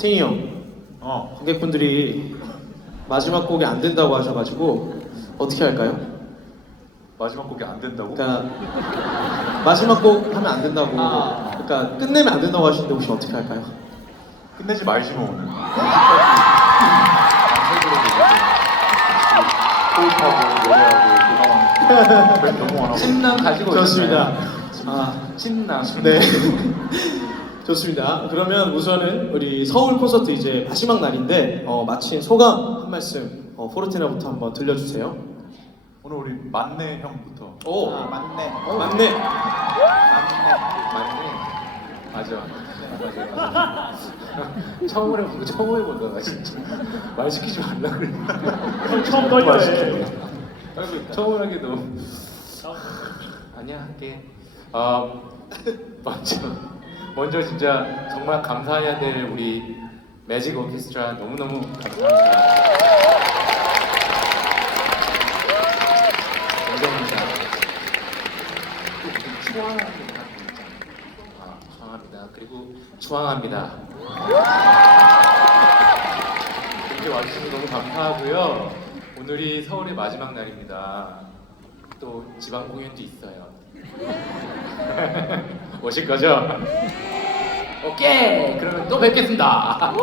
스테이 형 어 관객분들이 마지막 곡이 안 된다고 하셔가지고 어떻게 할까요? 마지막 곡이 안 된다고? 그러니까 마지막 곡 하면 안 된다고 아. 그러니까 끝내면 안 된다고 하시는데 혹시 어떻게 할까요? 끝내지 말지 뭐 오늘. 호흡하고 노래하고 그거만 너무 원하고. 신랑 가지고 좋습니다. 아, 신랑 네. 좋습니다. 그러면 우선은 우리 서울 콘서트 이제 마지막 날인데 어, 마친 소감 한 말씀 어, 포르테나부터 한번 들려주세요. 오늘 우리 만내 형부터. 오, 아, 맞네. 어, 맞네. 맞네. 맞아. 맞아. 맞아. 처음 해보고 처음 해본다 나 진짜. 말 시키지 말라 그래. 처음 떨려. 처음 하게 너무. 아니야 할게. 아 먼저 먼저 진짜 정말 감사해야 될 우리 매직 오케스트라 너무 너무 감사합니다. 감사합니다. 추앙합니다. 아, 추앙합니다. 그리고 추앙합니다. 이렇게 와주셔서 너무 감사하고요. 오늘이 서울의 마지막 날입니다. 또 지방 공연도 있어요. 오실 거죠? 오케이. 그러면 또 뵙겠습니다.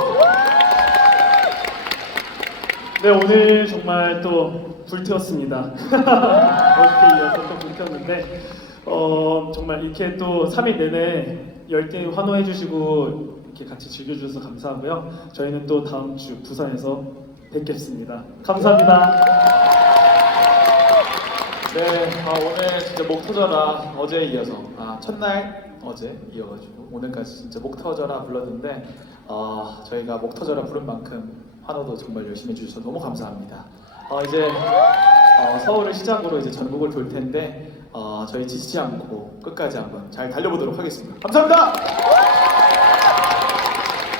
네 오늘 정말 또 불태웠습니다. 어저께 이어서 또 불태웠는데 어 정말 이렇게 또 3일 내내 열띤 환호해 주시고 이렇게 같이 즐겨주셔서 감사하고요. 저희는 또 다음 주 부산에서 뵙겠습니다. 감사합니다. 네, 아, 오늘 진짜 목 터져라 어제에 이어서 아, 첫날 어제 이어가지고 오늘까지 진짜 목 터져라 불렀는데 어, 저희가 목 터져라 부른 만큼 환호도 정말 열심히 해주셔서 너무 감사합니다. 어, 이제 어, 서울을 시작으로 이제 전국을 돌 텐데 어, 저희 지치지 않고 끝까지 한번 잘 달려보도록 하겠습니다. 감사합니다.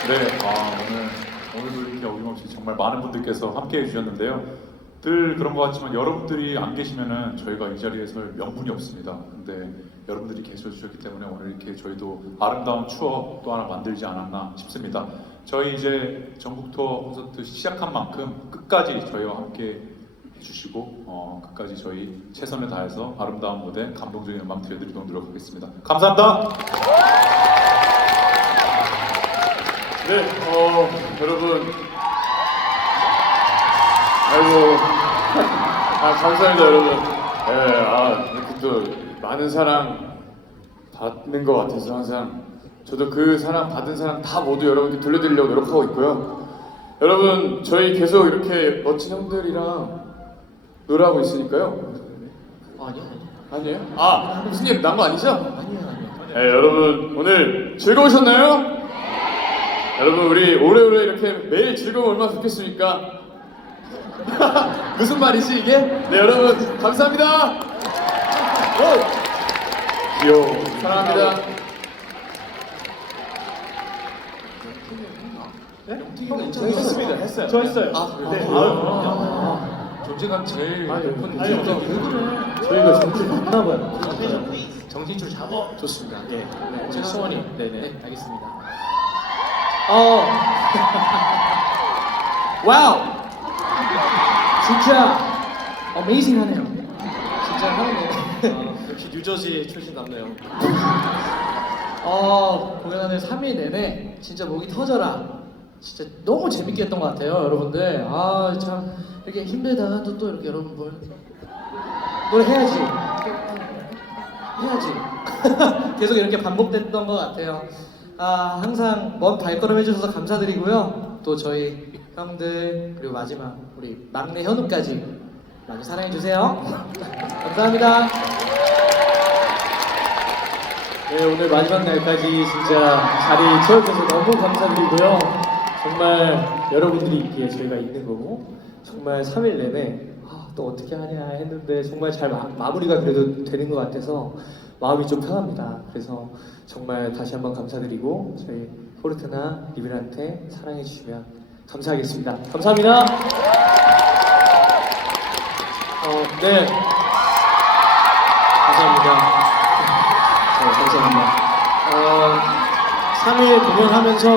네, 아 오늘 오늘도 이렇게 어김없이 정말 많은 분들께서 함께 해주셨는데요. 늘 그런 것 같지만 여러분들이 안 계시면은 저희가 이 자리에서 명분이 없습니다. 근데 여러분들이 계셔 주셨기 때문에 오늘 이렇게 저희도 아름다운 추억 또 하나 만들지 않았나 싶습니다. 저희 이제 전국 투어 콘서트 시작한 만큼 끝까지 저희와 함께 해주시고 어, 끝까지 저희 최선을 다해서 아름다운 무대, 감동적인 음악 들려드리도록 노력하겠습니다. 감사합니다. 네, 어, 여러분. 아이고. 아, 감사합니다, 여러분. 예, 아, 이렇게 또 많은 사랑 받는 것 같아서 항상 저도 그 사랑 받은 사랑 다 모두 여러분께 돌려드리려고 노력하고 있고요. 여러분, 저희 계속 이렇게 멋진 형들이랑 노래하고 있으니까요. 아니요. 아니에요? 아, 무슨 일 난 거 아니죠? 아니요. 아니요. 네, 여러분 오늘 즐거우셨나요? 여러분 우리 오래오래 이렇게 매일 즐거우면 얼마나 좋겠습니까? 무슨 말이지 이게? 네 여러분 감사합니다. 오! 귀여워. 사랑합니다. 했습니다. 했어요. 저 했어요. 네. 존재감 제일 높은 아니, 분이죠. 저희가 정신 없나 봐요. 정신줄 잡아. 좋습니다. 예. 네, 제가 수원이. 네, 네네. 네, 알겠습니다. 어. 와우. 진짜 어메이징하네요. 진짜 하네요. 역시 뉴저지 출신답네요. 어, 공연하는 3일 내내 진짜 목이 터져라. 진짜 너무 재밌게 했던 것 같아요, 여러분들. 아, 참 이렇게 힘들다가도 또 이렇게 여러분들 노래 해야지. 해야지. 계속 이렇게 반복됐던 것 같아요. 아, 항상 먼 발걸음 해주셔서 감사드리고요. 또 저희 형들 그리고 마지막 우리 막내 현우까지 많이 사랑해 주세요. 감사합니다. 네, 오늘 마지막 날까지 진짜 자리 채워줘서 너무 감사드리고요. 정말 여러분들이 있기에 저희가 있는 거고, 정말 3일 내내 아, 또 어떻게 하냐 했는데 정말 잘 마, 마무리가 그래도 되는 것 같아서 마음이 좀 편합니다. 그래서 정말 다시 한번 감사드리고 저희 포르테나 리빌한테 사랑해 주시면 감사하겠습니다. 감사합니다. 어, 네. 감사합니다. 네, 감사합니다. 어, 3일 공연하면서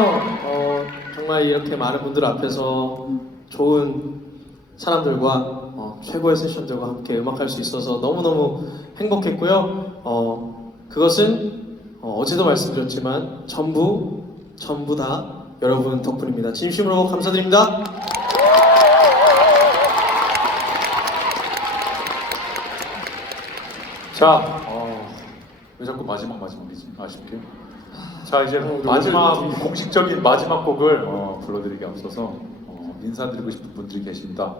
어, 정말 이렇게 많은 분들 앞에서 좋은 사람들과 어, 최고의 세션들과 함께 음악할 수 있어서 너무너무 행복했고요. 어, 그것은 어, 어제도 말씀드렸지만 전부 전부 다 여러분 덕분입니다. 진심으로 감사드립니다. 자, 어, 왜 자꾸 마지막 마지막이지? 아쉽게. 자, 이제 어, 마지막 공식적인 마지막 곡을 어, 불러드리기 앞서서 어, 인사드리고 싶은 분들이 계십니다.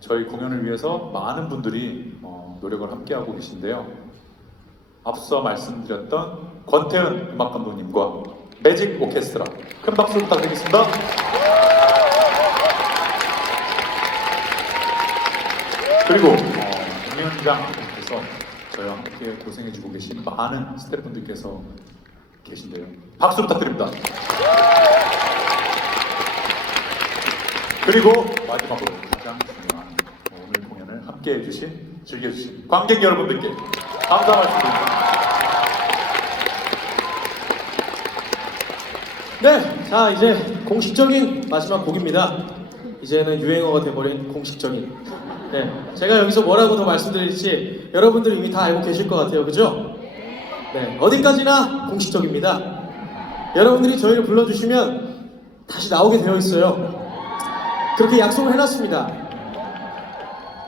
저희 공연을 위해서 많은 분들이 어, 노력을 함께 하고 계신데요. 앞서 말씀드렸던 권태은 음악 감독님과 매직 오케스트라 큰 박수 부탁드리겠습니다. 그리고 어, 공연장께서 저희와 함께 고생해주고 계신 많은 스태프분들께서 계신데요. 박수 부탁드립니다. 그리고 마지막으로 가장 중요한 오늘 공연을 함께 해주신 즐겨주신 관객 여러분들께 감사 말씀드립니다. 네, 자 이제 공식적인 마지막 곡입니다. 이제는 유행어가 돼버린 공식적인. 네, 제가 여기서 뭐라고 더 말씀드릴지 여러분들 이미 다 알고 계실 것 같아요, 그죠? 네, 어디까지나 공식적입니다. 여러분들이 저희를 불러주시면 다시 나오게 되어 있어요. 그렇게 약속을 해놨습니다.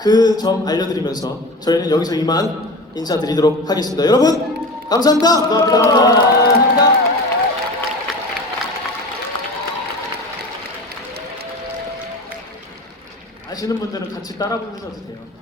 그 점 알려드리면서 저희는 여기서 이만 인사드리도록 하겠습니다. 여러분, 감사합니다. 감사합니다. 아시는 분들은 같이 따라 부르셔도 돼요.